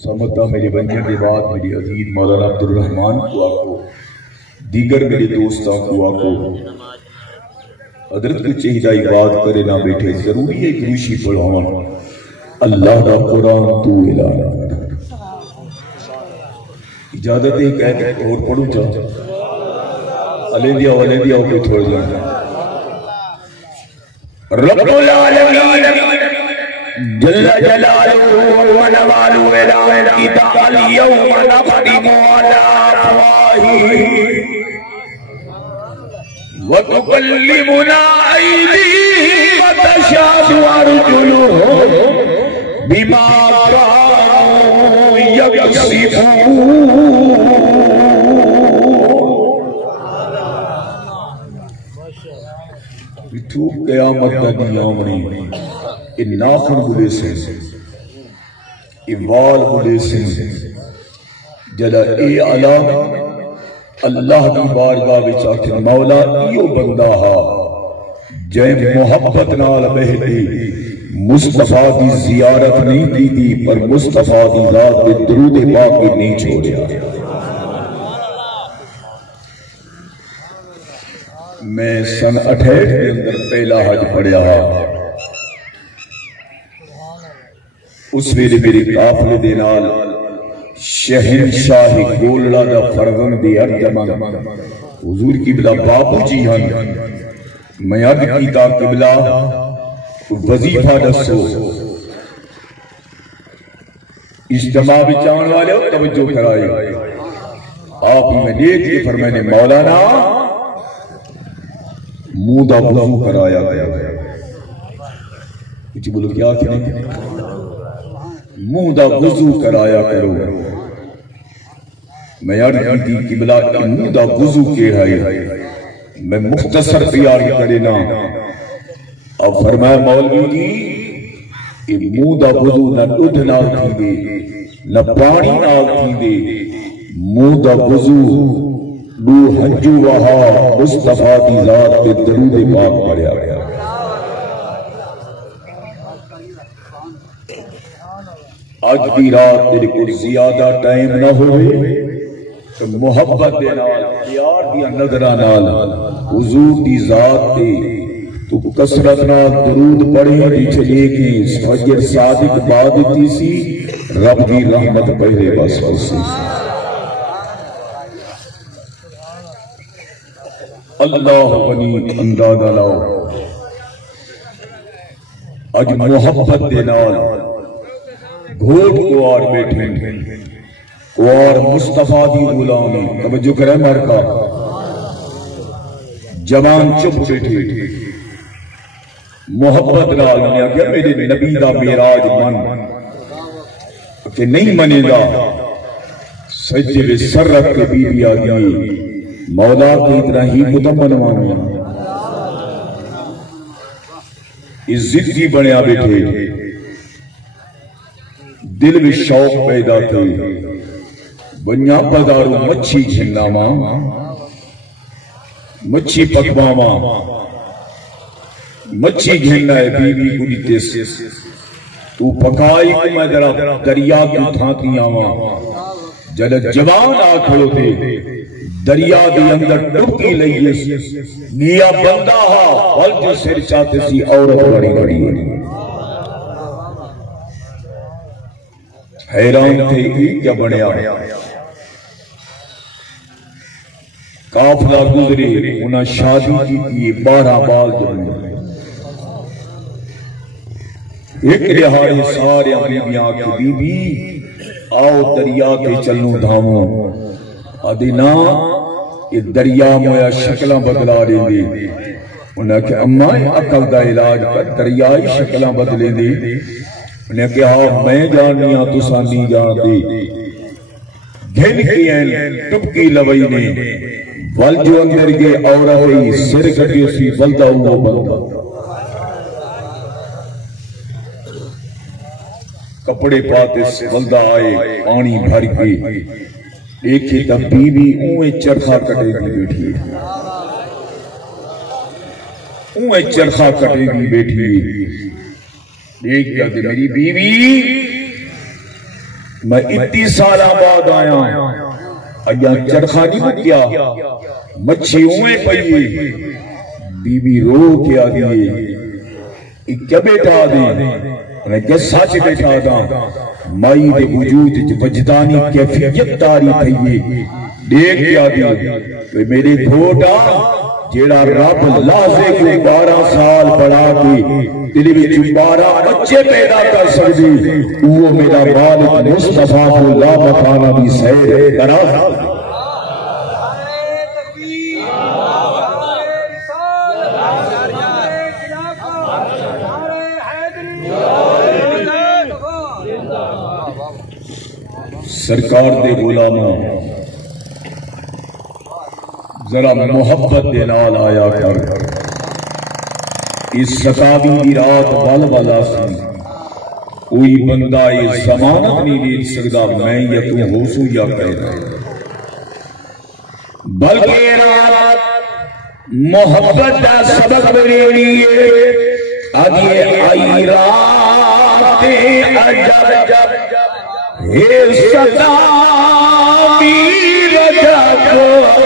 سمجھتا میرے بننے کے بعد میری عزیز مولانا عبدالرحمن کو آکو دیگر میرے دوستاں کو آکو حضرت کو چہیدائی بات کرے نہ بیٹھے ضروری ہے گروشی پڑھاؤں اللہ دا قرآن تو اعلان اجازت ہے کہتے اور پڑھوں چاہتا علیہ دیا کوئی چھوڑ جانا رب العالمین جل جلالہ ونوال ولایتہ اليوم نختم على افواہہم وتكلمنا أيديهم وتشهد أرجلهم بما كانوا يكسبون تو قیامت کا یوم ان ناخن بلے سے وال بلے سے جلا اے علام اللہ کی بارگاہ وچ آکھے مولا ایو بندہ ہا جے محبت نال بہدی مصطفیٰ دی زیارت نہیں کی دی پر مصطفیٰ دی ذات دے درود پاک بھی نہیں چھوڑیا میں سن 68 کے اندر پہلا حج پڑھیا اس ویلے میرے قافلے دے نال شہنشاہ گولڑا دا فرزند ارجمن حضور قبلہ بابو جی ہن میں عرض کیتا قبلہ وظیفہ دسو اجتماع بچان والے ہو توجہ کرائے آپ میں دیکھ کے فرمائنے مولانا منہ دا وضو کرایا گیا کچھ بولو کیا کہنے منہ دا وضو کرایا کرو میں عرض کی قبلہ منہ دا وضو کے ہے میں مختصر پیار کرے نا اب فرمایا مولوی جی کہ منہ دا وضو نہ دودھ نال تھی دے نہ پانی نال تھی دے منہ دا وضو دو حجو وہا مصطفیٰ دی ذات پہ درود پاک پڑھیا گیا آج بھی رات تیرے کو زیادہ ٹائم نہ ہوئے تو محبت دے نال پیار دیا نظرہ نال حضور دی ذات تے تو کسرت نال درود پڑھے دی چلے کی فجر صادق بعد تیسی رب دی رحمت پہلے بس بسی اللہ غنی اندازہ لاؤ اج محبت دے نال گھوٹ کو آر بیٹھیں اور مصطفیٰ دی غلامی توجہ کرے مرکا جوان چپ بیٹھے محبت نال نے کیا میرے نبی دا معراج من کہ نہیں منے گا سجدے میں سر رکھ کے بی بی آگئی مولا کی اتنا ہی مدمن مانیا عزت کی بنیا بیٹھے دل میں شوق پیدا تھے بنیا پدارو مچھی جھننا ماں مچھی پکوا ماں مچھی گھننا ہے بی بی گلی تیس تو پکائی کو میں دریا کی تھانتیاں ماں جلد جوان آکھڑو تھے دریا دی اندر ٹرکی لئیے نیا بندہ ہا والج سر چاہتے سی عورت بڑی بڑی حیران تھے ہی کیا بڑھیا قافلہ گزرے انہاں شادی کی تھی 12 بال جمعے ایک رہائی سارے بیبیاں کی بی بی آؤ دریا کے چلنوں دھاموں آدھینا یہ دریا مویا شکلہ بدلا رہے دے انہاں کہ اماں عقل دا علاج کر دریائی شکلہ بدلے دے انہاں کہ ہاں میں جانیاں تو سانی جان دے گھن کی این ٹپکی لوئی نے والجو اندر کے اورا ہوئی سر کٹی سی بلدہ ہوا بلدہ کپڑے پاتے سے بلدہ آئے پانی بھر کے ایک ہی تب بی بی اوے چرخا کٹے گی بیٹھی اوے چرخا کٹے گی بیٹھی ایک کیا کہ میری بیوی میں اتنی سالہ بعد آیا ایا چرخا نہیں مکیا مچھی ہوئے پئیے بی بی رو کے آگئے کیا بیٹھا دیں میں کیا سچ بیٹھا دا مائی دے وجود وجدانی کیفیت تاری تھئیے دیکھ کے آگئے میرے گھوٹا جیڑا رب لازے کو 12 سال پڑھا کے تیرے بچ 12 بچے پیدا کر سکتی وہ میرا مالک مصطفیٰ کو لا مکانا بھی سیر کرا سرکار دے غلاموں ذرا محبت دے نال آیا کر اس ستاوی دی رات وال والا سی کوئی بندہ یہ ضمانت نہیں دے سکتا میں یا تو ہو سو یا کہہ بلکہ رات محبت دا سبق بریلی ہے آگے آئی رات عجب اے ستاوی رجب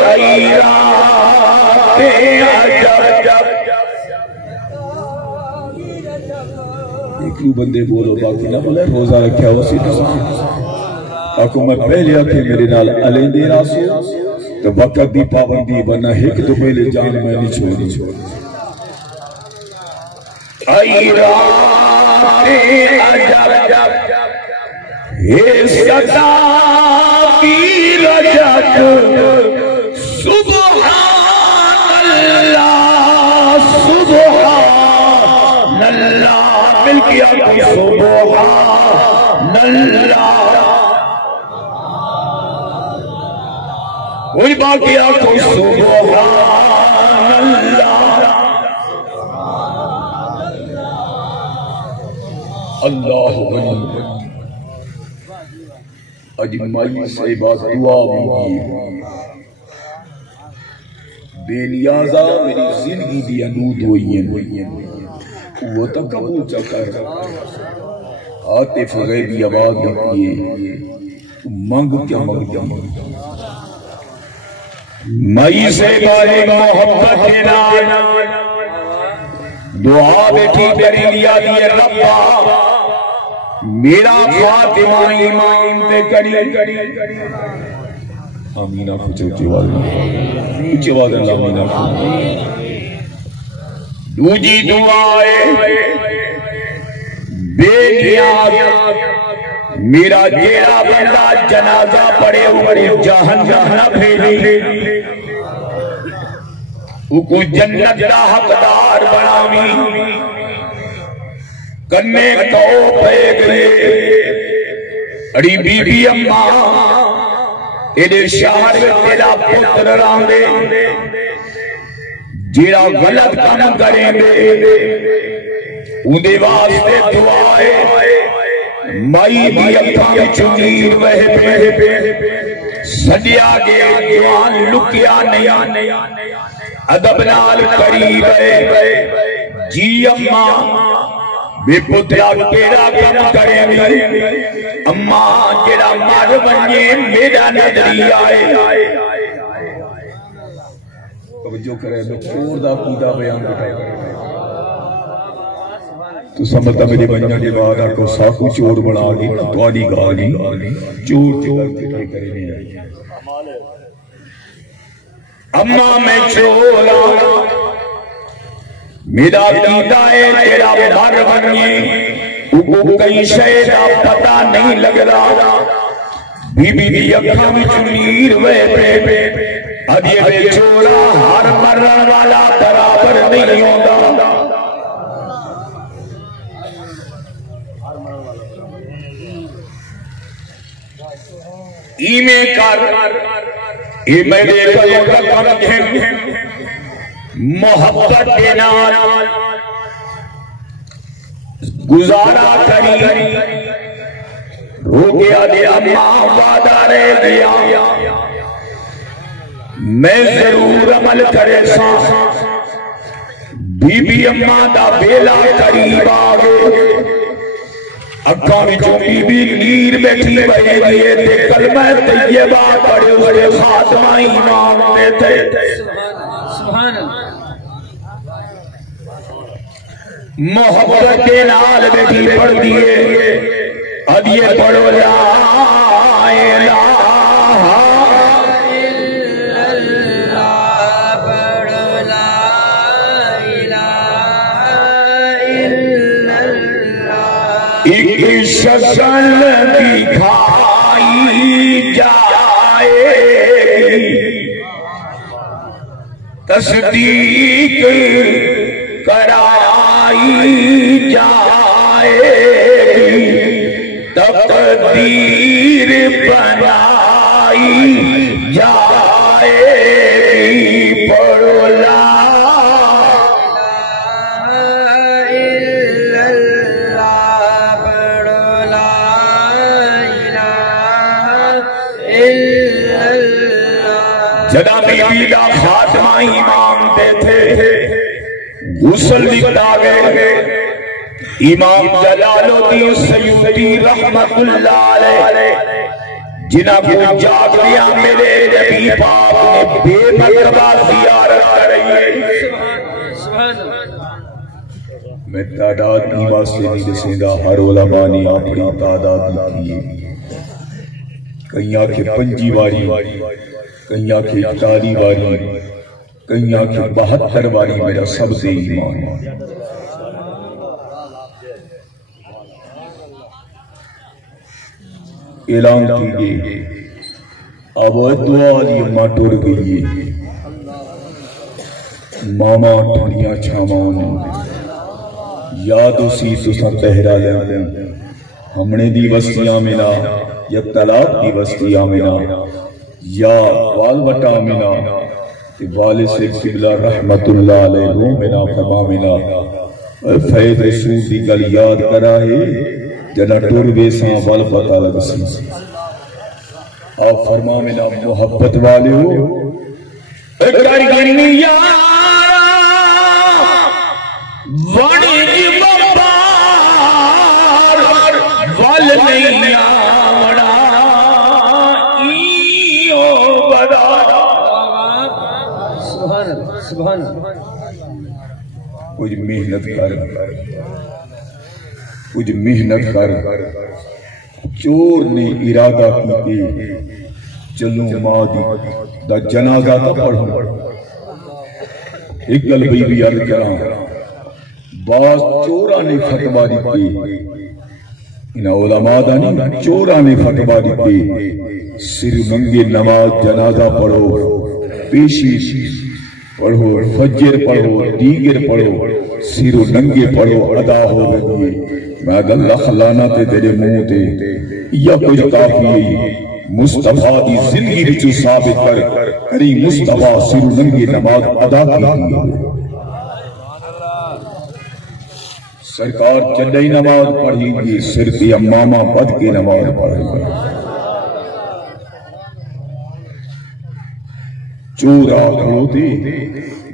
آئی رات عجب کیوں بندے بولو باقی نہ بولے روزہ رکھیا ہو سی آکو میں پہلے آکے میرے نال علین دے راسو تو وقت دی پابندی بنا ہے کہ تو پہلے جان میں نہیں چھوڑی آئی رات عجب اے ستاوی رجب سبحان اللہ سبحان اللہ مل کیا سبحان اللہ کوئی باقی آنکھوں سبحان اللہ اللہ غنی اجمائی سے بات دعا ہوگی بے نیازہ میری زندگی دی انود ہوئی ہے وہ تک قبول چکر عاطف غیبی آباد دیکھئے مانگ کیا مانگ کیا مائی سے بارے محبت نال دعا بیٹھی کری لیا دیئے ربا میرا فاطمہ ایمان پہ کری آمینہ کو چوچے والے اللہ آمینہ کو دوجی دعائے بے نیاز میرا جیرا بندہ جنازہ پڑے ہوئے جہنم نہ بھیجے کو جنت دا حقدار بناوی کنے کو پہ گئے اڑی بی بی اماں تیرے شہر میں تیرا پتر راندے جیڑا غلط کام کریں گے اندے واسطے دعائے مائی دی اکھاں چنیر وہے پہ سجیا گیا جوان لکیا نہیں ادب نال قریب ہے جی اماں بے پترا تیرا کام کریں گے اماں جیڑا مار بنیے میرا نظری آئے جو کرے میں چور دا قیدہ بیان بٹھائے تو سمجھتا میری بنیا کے بعد آپ کو ساکو چور بڑھا گی تو آنی گالی چور بٹھائی کرے نہیں آئی اماں میں چورا میرا قیدہ ہے تیرا مار بنیے کئی شہد آپ پتا نہیں لگ رہا بی بی بی اکھاں میں چنیر وے پہ اب یہ چورا ہر مرن والا برابر نہیں ہوگا ایمیں کر ایمیں دیکھا کم کھن محبت کے نال گزارا کری رو گیا دیا ماں وعدہ رہ دیا میں ضرور عمل کرے سا بی بی اماں دا بیلا قریب آگے اکھاں وچوں بی بی نیر بیٹھی بھائی دیے تے کلمہ طیبہ پڑھے اس کے خاتمہ ایمان دے تھے سبحان اللہ محبت کے نال بیٹھی پڑھ دیے ادیے پڑھو لا الہ ایک شکل دکھائی جائے گی تصدیق کرائی جائے گی تقدیر بنائی جائے گی پڑھو لا جناب بی دا خاتمہ امام دیتے غسل لکھتا گئے امام جلال الدین سیوطی رحمت اللہ علیہ جناب کو جاگ لیا میرے نبی پاک نے بے مرتبہ زیارت کرائی ہے میں تعداد کی واسطے نہیں دسیندہ ہر علماء نے اپنی تعداد کی کہیں آکے 5 واری کہیں آکے 41 واری کہیں آکے 72 واری میرا سب سے ایمان اعلان کیجئے اب دعا لی ماں ٹور گئی ماما ٹھنیاں چھامان یاد اسی تسا تہرا لیں ہم نے دی وسطیاں منا یا طلاق دی وسطیاں منا یا وال بٹا منا والد سے قبلہ رحمت اللہ علیہ منا فرما منا فید رسول دی گل یاد کرائے جنا ٹور بیساں وال بٹا لگسی آپ فرما منا محبت والے ہو اکر گنی یارا وڑی جی ببار وال نہیں آوڑا ایو بدا سبحان کچھ محنت کر چور نے ارادہ کی چلوں ماں دی دا جنازہ تا پڑھوں ایک گل بی بی عرض کرا بعض چورا نے فتوہ دیتی انہا علماء دا نہیں چورا نے فتوہ دیتی سر ننگے نماز جنازہ پڑھو پیشی پڑھو فجر پڑھو دیگر پڑھو سر ننگے پڑھو ادا ہو گئی میں اللہ خلانہ تے تیرے منہ تے یا کچھ کافی مصطفیٰ دی زندگی بچو ثابت کر کری مصطفیٰ سر ننگے نماز ادا کی سرکار چڑھائی نماز پڑھی گی سر پہ امامہ بد کے نماز پڑھی گی چورا کھڑو دے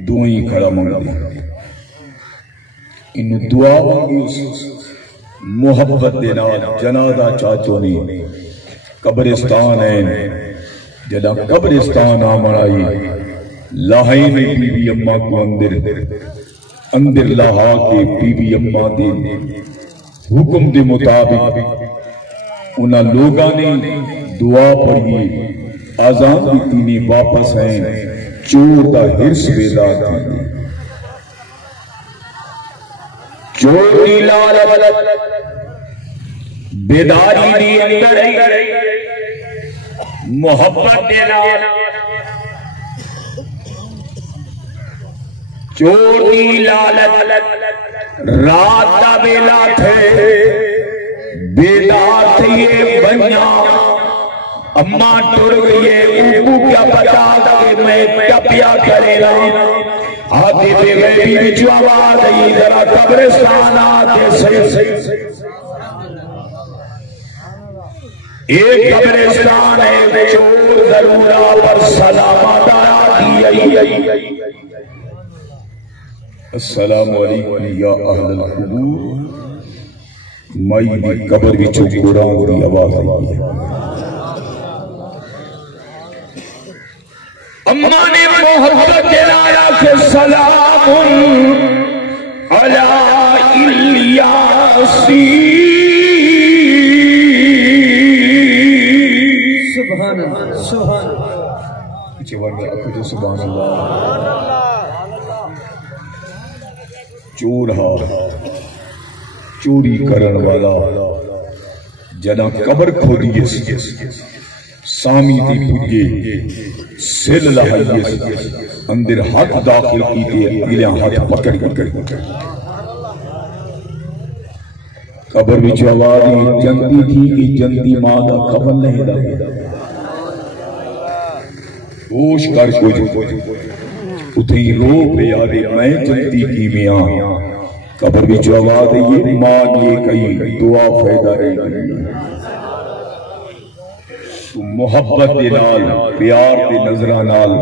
دعائیں کھڑا منگا دے انہوں دعا مانگی اس محبت دینا جنازہ چاچو نے قبرستان ہے جنا قبرستان آمرائی لاہائی میں بی بی اممہ کو اندر لاہا کے بی بی اممہ دے حکم دے مطابق انہا لوگاں نے دعا پڑھی آزان دیتی نے واپس ہیں چور دا حرس بیدار تھی چور دی لالت بیداری دی اندر محبت دینا چور دی لالت رات دا بیلا تھے بیدار تھے یہ بنیا اماں ٹر گئی ہے اوپو کیا بتا دا کہ میں کیا پیا کرے رہا آدھی بے غیبی بچو آواز ہے ذرا قبرستان آتے صحیح ایک قبرستان ہے چور ضرورہ پر سلامت آتی السلام علیکم یا اہل القبور مائی دی قبر وچوں قرآن دی آواز آئی ہے اما نے محبت کے لایا کہ سلام علی الیاسین سبحان اللہ سبحان اللہ پیچھے ورنہ اکھو سبحان اللہ چور چوری کرن والا جنا قبر کھودیے سامی دی پجے سل لہائیے اندر ہاتھ داخل کیتے اگلیاں ہاتھ پکڑ قبر میں جواری جنتی تھی کہ جنتی ماں دا قبر نہیں دا ہوش کر کچھ اتنی رو پہ یادے میں جنتی کی میاں قبر بھی جواب یہ ماں یہ کئی دعا فائدہ رہی تو محبت دے نال پیار دے نظرہ نال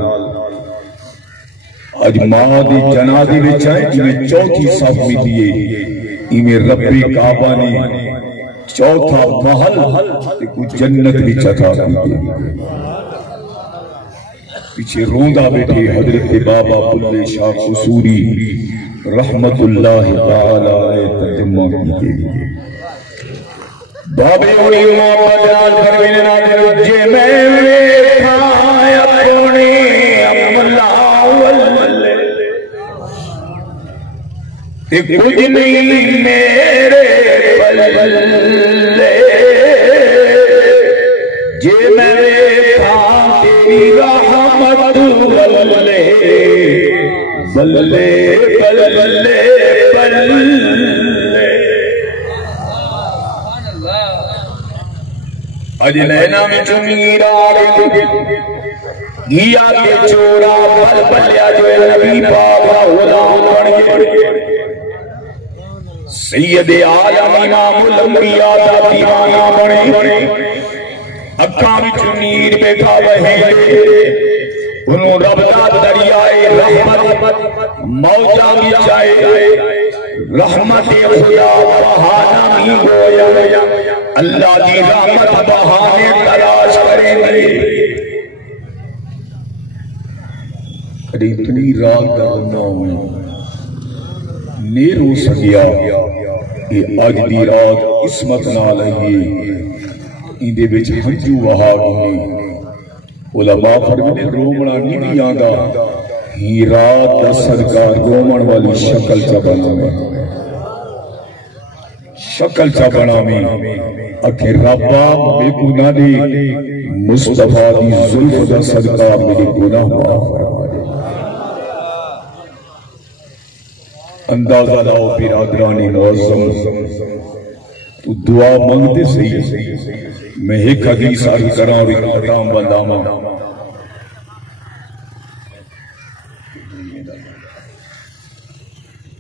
آج ماں دے جنازے وچ آئے جنہیں چوتھی صف میں دیئے ایمیں رب کعبہ نے چوتھا محل کوئی جنت بھی چتا دیئے پیچھے روندہ بیٹھے حضرت بابا بلے شاہ قصوری رحمت اللہ تعالیٰ تجمع کیجئے بابے انہی محمد جلال پروین نادر جے میں کھائے اپنے املا واللے کچھ نہیں میرے بلے جے میں کھائے تیری رحمت واللے بلے بلے بلے اج لینا میں چمیر آرے گیا کے چورا بل بلیا جو نبی بابا غلام بڑھے سید عالم امام الانبیاء دا دیوانہ بڑھے اکھاں میں چمیر بیٹھا بہے انہوں رب دا دریائے رحمت موجہ بھی چاہے رحمت خدا بہانا بھی گویا اللہ دی رحمت بہانے تلاش کریں گے کڑی اتنی رات درنا ہوئی نیر ہو سکیا کہ آج دی رات اسمت نہ لگی اندے بچ ہنجو وہا گئی علماء فرمانے رومنا نہیں آندا ہی رات دا سرکار رومن والی شکل چا بنا میں شکل چا بنا میں اکھے ربا بے گناہ دی مصطفیٰ دی ظلف دا سرکار میری گناہ معاف فرما دے اندازہ لاؤ برادرانی معظم تو دعا مانگتے صحیح میں ایک حدیث آگی کراں اور اختتام بنداما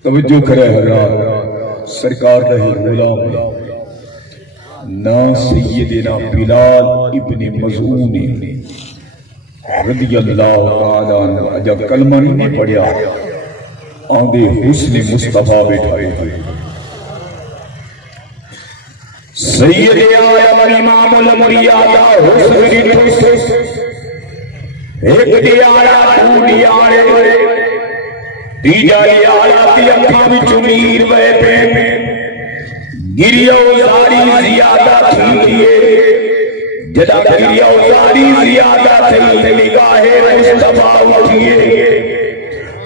توجہ کرے حضرات سرکار رہے غلام نا سیدنا بلال ابن مظعون رضی اللہ تعالیٰ عنہ جب کلمہ نہیں پڑھیا آندے حسن مصطفیٰ بیٹھائے سید آیا امام الانبیاء حسن ایک دیارا تو دیارے تیجا دیارا تی اکھاں وچ میر وے پے گریو زاری زیادہ تھی جدا گریو زاری زیادہ تھی نگاہ مصطفیٰ اٹھیے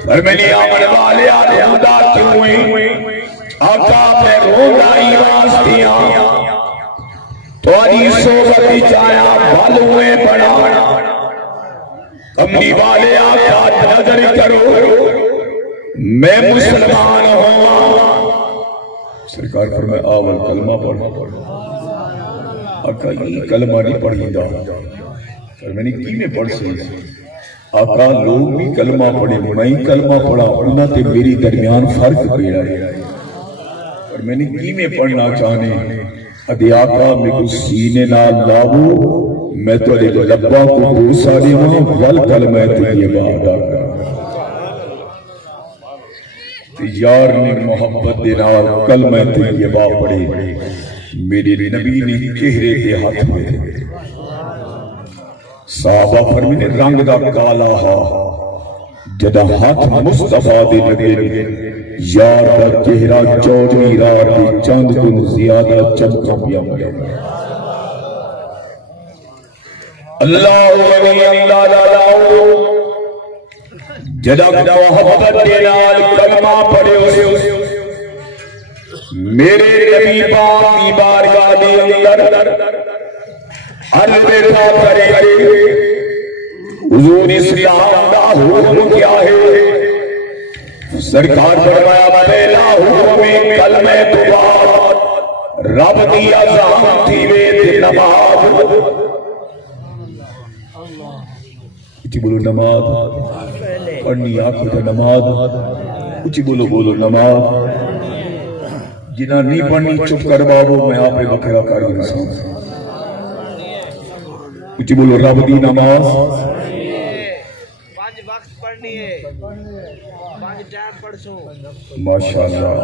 فرمانی آمن والے آلے خدا کیوں ہوئی آقا میں روندائی واسطیاں تو آنی صحبتی چایا بھالوے بڑا کمنی والے آقا نظر کرو میں مسلمان ہوں سرکار فرمائے آول کلمہ پڑھ آقا یہ کلمہ نہیں پڑھی دا فرمانی کی میں پڑھ سی آقا لوگ بھی کلمہ پڑھے میں کلمہ پڑھا انہاں تے میری درمیان فرق پیڑا ہے اور میں نے کی میں پڑھنا چاہنے ادھی آقا میں کو سینے نال لاؤ میں تو لبا کو بوسا دے ہوں ول کلمہ تے یہ بات آقا یار نے محبت دینا کلمہ طیبہ پڑھے میرے نبی نے چہرے کے ہاتھ میں صحابہ فرمینے رنگ دا کالا ہا جدا ہاتھ مصطفیٰ دے لگے یار دا چہرہ چوڑی رات دی چاند تو زیادہ چمکا پیا ملے اللہ ولی اللہ لالاؤ جدا محبت کے نال کلمہ پڑھے میرے نبی پاک کی بارگاہ دے اندر عرض بیٹھا کرے حضور اسلام دا حکم کیا ہے سرکار فرمایا پہلا حکم کلمہ توبہ رب دی اذان تھی وے نماز اچھی بولو نماز پڑھنی آنکھوں کا نماز اچھی بولو نماز جنہاں نہیں پڑھنی چپ کر بابو میں آپ بکرہ کر انسان اچھی بولو رب دی نماز پانچ وقت پڑھنی ہے پانچ ٹائم پڑھسوں ماشاءاللہ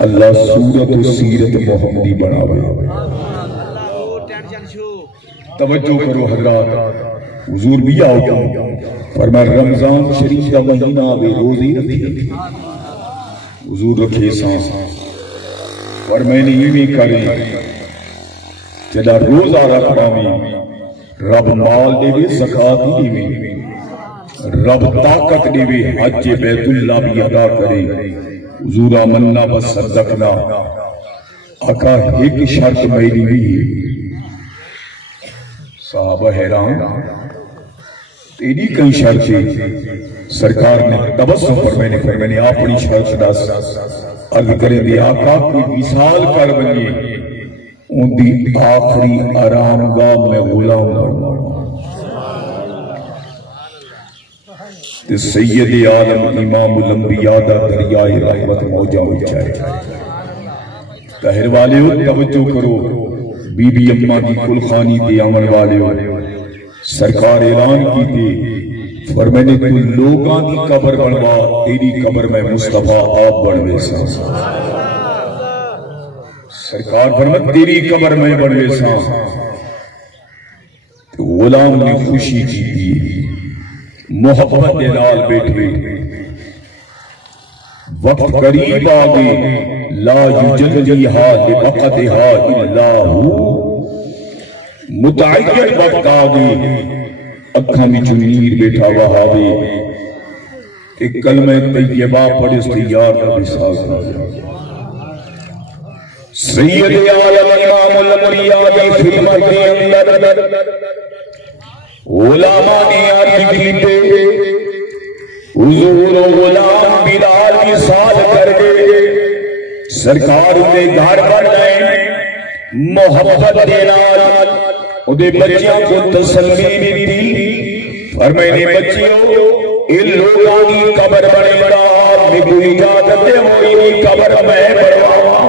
اللہ صورت و سیرت محمدی بناوے اللہ ٹینشن شو توجہ کرو حضرات حضور بھی آؤ فرمایا رمضان شریف کا مہینہ آوے روزی رکھی حضور رکھے سانس اور میں نے یہ بھی کریں چلا روزہ رکھنا میں رب مال دے بھی زکاة دے بھی رب طاقت دے بھی حج بیت اللہ بھی ادا کرے حضور آمنا بس صدقنا آقا ایک شرط میری بھی صحابہ حیران تیری کئی شرط سرکار نے تبسم پر میں نے اپنی شرط دس عرض کریں دی آقا کوئی مثال کر بنی ان دی آخری آرامگاہ میں غلام سید عالم امام الانبیاء دا دریائے رحمت موجہ ہو جائے تہر والے ہو توجہ کرو بی بی اممہ دی کل خانی تے عمل والے ہو سرکار اعلان کی تھی فرمانے تو لوگاں دی قبر بنوا تیری قبر میں مصطفیٰ آپ بنوے سا سرکار فرمانے تیری قبر میں بنوے سا غلام نے خوشی کی تھی محبت دلال بیٹھے وقت قریب آگے لا یجلیہا لبقدہا اللہ متعین وقت آگے اکھاں میں چنیر بیٹھا وہاوے کہ کلمہ طیبہ پڑھے استیار کا بساز سید عالم امام الانبیاء فی المہدی اندر علماء نے عرض کیتے حضور و غلام بلال کی سال کر گئے سرکار انہیں گھر بنائے محبت دینا انہیں بچیاں کو تسلی بھی دی فرمائنے بچیوں ان لوگوں کی قبر بنے گا میں کوئی اجازت ہوئی قبر میں بڑھواں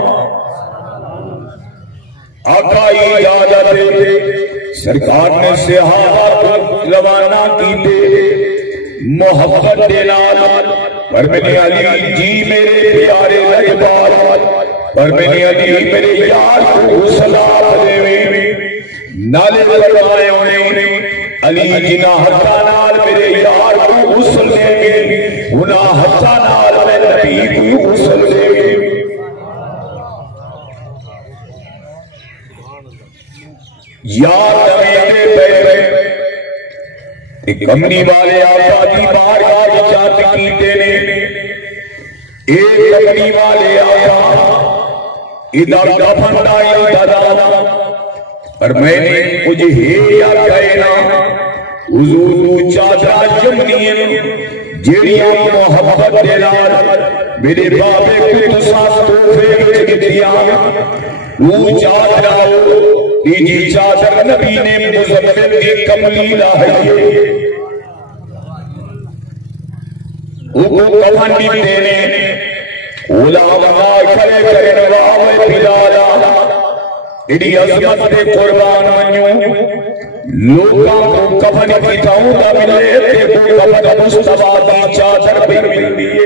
آقا اجازت سرکار نے صحابہ کو روانہ کی دے محبت دلال فرمانے علی جی میرے پیارے لجبار فرمانے علی میرے یار کو سلام دے نالے لگائے انہیں علی جنا حتہ نال میرے یار کو غسل دے گے گناہ حتہ نال میں نبی کو غسل دے گے یار میرے پیرے ایک کمنی والے آقا دی بارگاہ جات کی دینے ایک کمنی والے آقا ادھر دفن دائی دادا اور میں نے مجھے ہے یا کہنا حضور چادرہ جمنی جیڑیاں محبت دلال میرے بابے کو تساس توفے کے دیا وہ چادرہ تیجی چادر نبی نے مزمل کی کملی لاہیے وہ کفن بھی دینے علماء کھلے کرنے واوے بلالا ایڈی عظمت دے قربان منیوں لوگاں کو کفن کی تاؤں دا ملے تے کو کفن مصطفیٰ دی چادر بھی مل دیئے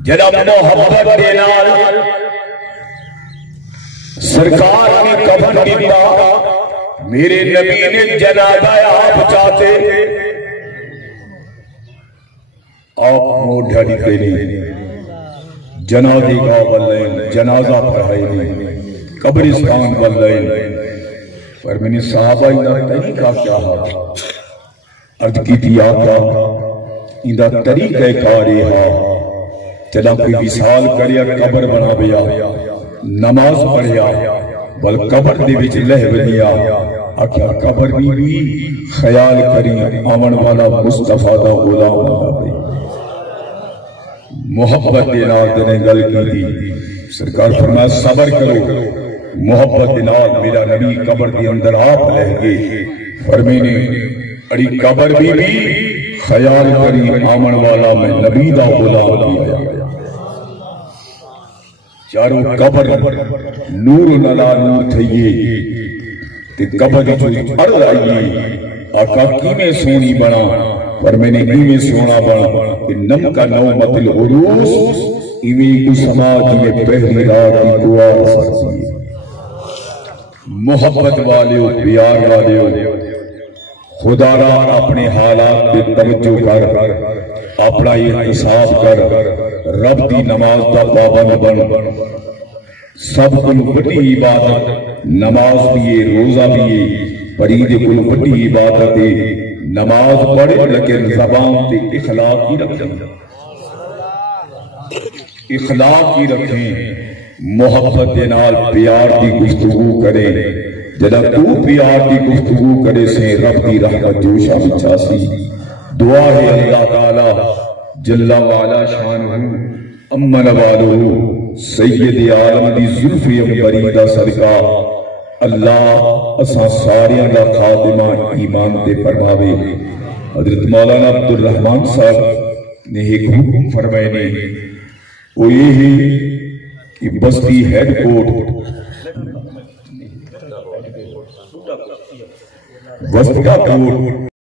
جناب محبت دے نال سرکار نے کفن دیتا میرے نبی نے جنازہ آپ چاہتے آپ موڈھا نکلے نہیں جنازے کا بلائن جنازہ پڑھائی نہیں قبرستان بلائن پر میں نے صحابہ اندہ طریقہ کیا ہاتھ عرض کی تھی آقا اندہ طریقہ کاری ہاں چلا کوئی وصال کریا قبر بنا بیا نماز پڑھیا بل قبر دے وچ لہ بنیا آکھا قبر بھی خیال کری آمن والا مصطفیٰ دا غلام بنا بیا محبت نال دنے گل کی تھی سرکار فرمایا صبر کرو محبت نال میرا نبی قبر دی اندر آپ رہ گئے فرمینے اڑی قبر بھی خیال کری آمن والا میں نبی دا غلام دیا چاروں قبر نور نلا نور تھئیے تے قبر جو ارد آئیے آقا کیمیں سونی بنا پر میں نے کیمیں سونا بنا کہ نم کا نومت العروس ایویں کو سماج میں پہلی رات کی دعا سکتی ہے محبت والے ہو پیار والے ہو خدا را اپنے حالات پہ توجہ کر اپنا احتساب کر رب دی نماز دا پابند بن سب کل بڑی عبادت نماز بھی ہے روزہ بھی ہے پرید کل بڑی عبادت ہے نماز پڑھے لیکن زبان تے اخلاق کی رکھیں اخلاق کی رکھیں محبت نال پیار دی گفتگو کریں جناب تو پیار دی گفتگو کرے سے رب دی رحمت جوشا بچاسی دعا ہے اللہ تعالی جل وعلا شانہ امن والو سید عالم دی ظلف امبری دا صدقہ اللہ اساں ساریاں دا خاتمہ ایمان تے فرماوے حضرت مولانا عبدالرحمن صاحب نے ایک حکم فرمائے نے وہ یہ ہے کہ بستی ہیڈ کوٹ وسط کا کوٹ